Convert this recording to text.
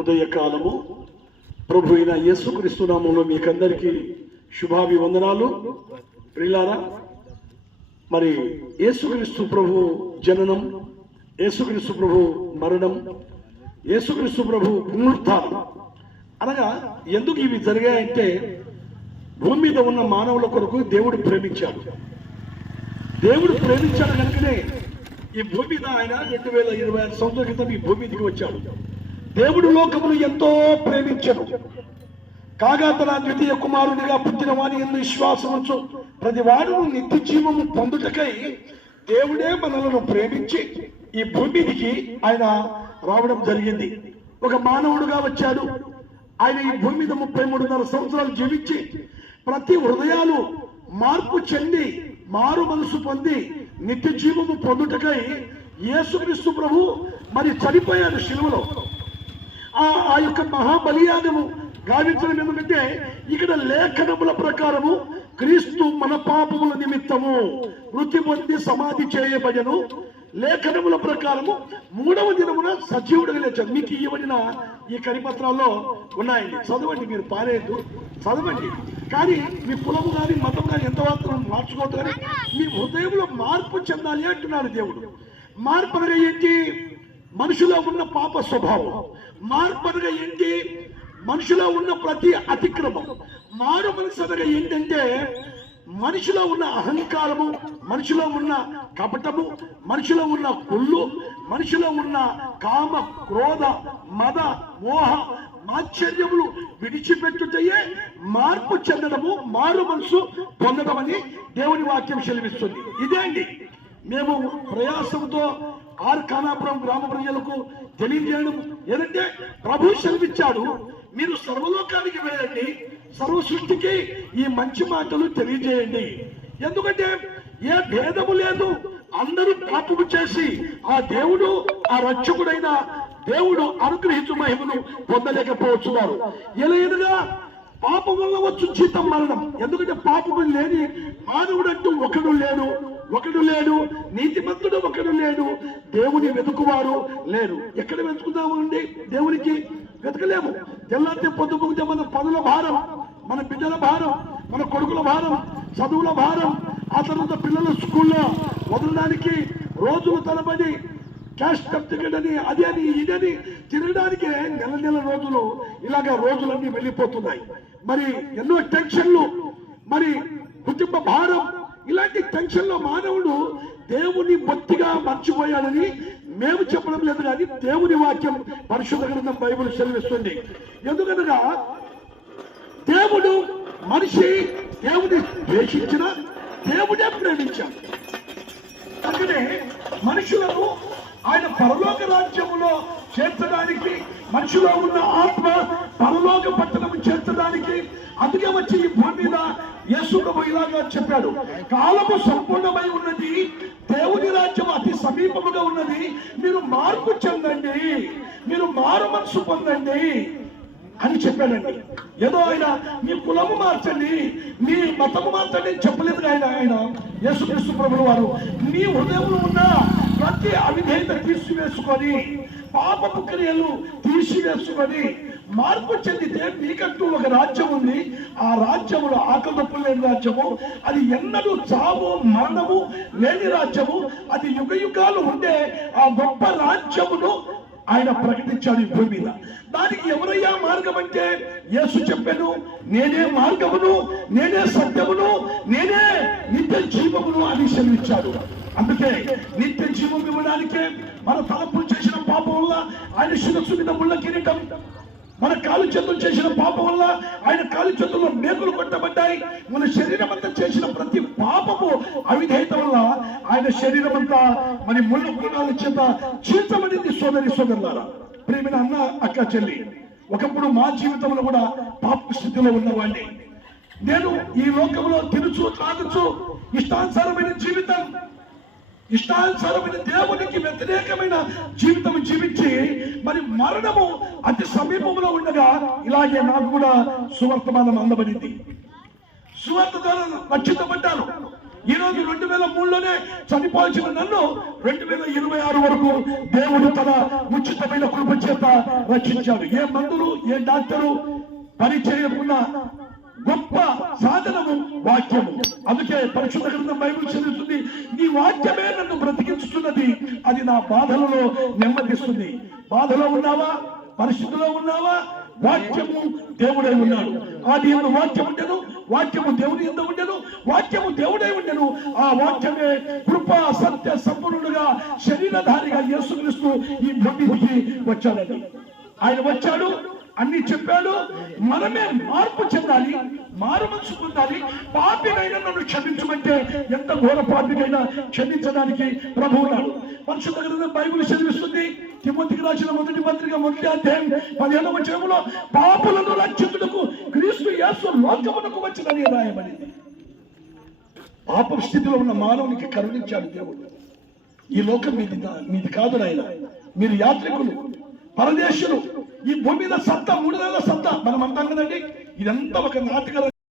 ఉదయకాలము ప్రభు అయిన యేసుక్రీస్తు నామములో మీకందరికీ శుభాభివందనాలు. ప్రియులారా, మరి యేసుక్రీస్తు ప్రభు జననం, యేసుక్రీస్తు ప్రభు మరణం, యేసుక్రీస్తు ప్రభు పునరుత్థానం అనగా ఎందుకు ఇవి జరిగాయంటే, భూమి మీద ఉన్న మానవుల కొరకు దేవుడు ప్రేమించాడు. దేవుడు ప్రేమించాడు కనుకనే ఈ భూమి మీద ఆయన 2026 సంవత్సరాల క్రితం ఈ భూమి మీదకి వచ్చాడు. దేవుడు లోకమును ఎంతో ప్రేమించను కాగా తన ద్వితీయ కుమారునిగా పుట్టిన వాని యందు విశ్వాసముంచు ప్రతి వాడును నిత్య జీవము పొందుటకై దేవుడే మనలను ప్రేమించి ఈ భూమి మీదకి ఆయన రావడం జరిగింది. ఒక మానవుడుగా వచ్చాడు. ఆయన ఈ భూమి మీద 33.5 సంవత్సరాలు జీవించి ప్రతి హృదయాలు మార్పు చెంది మారు మనసు పొంది నిత్య జీవము పొందుటకై యేసుక్రీస్తు ప్రభు మరి చనిపోయాడు శిలువలో. ఆ యొక్క మహాబలియాగము గావించడం ఎందుకంటే, ఇక్కడ లేఖనముల ప్రకారము క్రీస్తు మన పాపముల నిమిత్తము మృతి పొంది సమాధి చేయబడెను. లేఖనముల ప్రకారము 3వ దినమున సజీవుడిగా లేచాడు. మీకు ఇవ్వబడిన ఈ కరిపత్రాల్లో ఉన్నాయండి, చదవండి. మీరు పారేయద్దు, చదవండి. కానీ మీ కులము కానీ మతం కానీ ఎంత మాత్రం మార్చుకోవద్దు. కానీ మీ హృదయంలో మార్పు చెందాలి అంటున్నాడు దేవుడు. మార్పు అనగా ఏంటి? మనుషులో ఉన్న పాప స్వభావం. మార్పు అనగా ఏంటి? మనుషులో ఉన్న ప్రతి అతిక్రమం. మారు మనసు అనగా ఏంటంటే, మనిషిలో ఉన్న అహంకారము, మనిషిలో ఉన్న కపటము, మనిషిలో ఉన్న కుళ్ళు, మనిషిలో ఉన్న కామ క్రోధ మద మోహ మాశ్చర్యములు విడిచిపెట్టుటయే మార్పు చెందడము, మారు మనసు పొందడం అని దేవుని వాక్యం సెలవిస్తుంది. ఇదే అండి మేము ప్రయాసంతో ఖానాపురం గ్రామ ప్రజలకు తెలియజేయడం. ఏదంటే, ప్రభు సెలవిచ్చాడు, మీరు సర్వలోకానికి వెళ్ళండి, సర్వ సృష్టికి ఈ మంచి మాటలు తెలియజేయండి. ఎందుకంటే ఏ భేదము లేదు, అందరూ పాపము చేసి ఆ దేవుడు, ఆ రక్షకుడైన దేవుడు అనుగ్రహించు మహిమను పొందలేకపోతున్నారు. ఎలాగా పాపం వల్ల వచ్చు జీతం మరణం. ఎందుకంటే పాపము లేని మానవుడంటూ ఒకడు లేడు, నీతిమంతుడు ఒకడు లేడు, దేవుని వెతుకువారు లేరు. ఎక్కడ వెతుకుదాము అండి? దేవునికి వెతకలేము. తెల్లారితే పొద్దుపుకుంటే మన పనుల భారం, మన బిడ్డల భారం, మన కొడుకుల భారం, చదువుల భారం, ఆ తర్వాత పిల్లల స్కూల్లో వదలడానికి రోజులు తలబడి క్యాష్ సర్టిఫికెట్ అని అది అని ఇదని తిరగడానికే నెల రోజులు ఇలాగ రోజులన్నీ వెళ్ళిపోతున్నాయి. మరి ఎన్నో టెన్షన్లు, మరి కుటుంబ భారం, ఇలాంటి టెన్షన్లో మానవుడు దేవుని బొత్తిగా మర్చిపోయాడని మేము చెప్పడం లేదు, కానీ దేవుని వాక్యం పరిశుద్ధ గ్రంథం బైబిల్ సెలవిస్తుంది. ఎందుకనగా దేవుడు మనిషి దేవుని ద్వేషించిన దేవుడే ప్రేమించాడు. అందుకనే మనుషులను ఆయన పరలోక రాజ్యములో చేర్చడానికి, మనిషిలో ఉన్న ఆత్మ పరలోక పట్టణము చేర్చడానికి అందుకే వచ్చి ఈ భూమి మీద యేసుడు ఇలాగా చెప్పాడు, కాలము సంపూర్ణమై ఉన్నది, దేవుని రాజ్యం అతి సమీపముగా ఉన్నది, మీరు మార్పు చెందండి, మీరు మారు మనసు పొందండి అని చెప్పాడండి. ఏదో ఆయన మీ కులము మార్చండి, మీ మతము మార్చండి అని చెప్పలేదు ఆయన యేసుక్రీస్తు ప్రభువు వారు. మీ హృదయంలో ఉన్న ప్రతి అవిధేయత తీసివేసుకొని, పాపపు క్రియలు తీసివేసుకొని మార్పు చెందితే మీకంటూ ఒక రాజ్యం ఉంది. ఆ రాజ్యములో ఆకలి నొప్పులు లేని రాజ్యము, అది ఎన్నడూ చావు మరణము లేని రాజ్యము, అది యుగ యుగాలు ఉండే ఆ గొప్ప రాజ్యమును ఆయన ప్రకటించాడు ఈ భూమి మీద. దానికి ఎవరయ్యా మార్గం అంటే, యేసు చెప్పాను, నేనే మార్గమును, నేనే సత్యమును, నేనే నిత్య జీవమును అని సెలవిచ్చాడు. అందుకే నిత్య జీవం ఇవ్వడానికే మన తలపులు చేసిన పాపం వల్ల ఆయన శిరస్సు మీద ముళ్ళ కిరీటం, మన కాలు చేతులు చేసిన పాపం వల్ల ఆయన కాలు చేతుల్లో మేకులు కొట్టబడ్డాయి. మన శరీరం అంతా చేసిన ప్రతి పాపము అవిధేయత వల్ల ఆయన శరీరం అంతా మన ముళ్ళ గుణాల చేత చీల్చబడింది. సోదరులారా, ప్రేమైన అన్న అక్క చెల్లి, ఒకప్పుడు మా జీవితంలో కూడా పాప స్థితిలో ఉన్నవాడిని. నేను ఈ లోకంలో తినుచు తాగుచు ఇష్టానుసారమైన జీవితం, ఇష్టానుసారమైన దేవునికి వ్యతిరేకమైన జీవితం జీవించి మరి మరణము అతి సమీపంలో ఉండగా ఇలాగే నాకు కూడా సువర్తమానం అందబడింది. సువార్త ద్వారా రక్షించబడ్డాను. ఈ రోజు 2003లోనే చనిపోవాల్సిన నన్ను 2026 వరకు దేవుడు తన ఉచితమైన కృప చేత రక్షించాడు. ఏ మందులు ఏ డాక్టరు పని చేయకుండా గొప్ప సాధనము వాక్యము. అందుకే పరిశుద్ధ గ్రంథం బైబిల్ చదువుతుంది, నీ వాక్యమే నన్ను బ్రతికించుతున్నది, అది నా బాధలలో నెమ్మదిస్తుంది. బాధలో ఉన్నావా, పరిస్థితిలో ఉన్నావా, వాక్యము దేవుడై ఉన్నాడు. ఆది యందు వాక్యం ఉండెను, వాక్యము దేవుని యందు ఉండెను, వాక్యము దేవుడై ఉండెను. ఆ వాక్యమే కృపా సత్య సంపూర్ణుడుగా శరీరధారిగా యేసుక్రీస్తు ఈ భూమికి వచ్చాడండి. ఆయన వచ్చాడు, అన్ని చెప్పాడు. మనమే మార్పు చెందాలి, మారు మనసు పొందాలి. పాపినైనా నన్ను క్షమించమంటే ఎంత ఘోర పాపినైనా క్షమించడానికి ప్రభువు ఉన్నాడు. పరిశుద్ధ గ్రంథం బైబిల్ చదివిస్తుంది, తిమోతికి రాసిన మొదటి పత్రిక 1వ అధ్యాయం 15వ వచనంలో పాపులను రక్షించుటకు క్రీస్తు యేసు లోకమునకు వచ్చినని రాయబడింది. పాప స్థితిలో ఉన్న మానవునికి కరుణించాడు దేవుడు. ఈ లోకం మీది కాదు నాయన, మీరు యాత్రికులు, పరదేశులు. ఈ భూమి మీద సత్తా, 3 నెలల సత్తా మనం అంటాం కదండి, ఇదంతా ఒక నాటక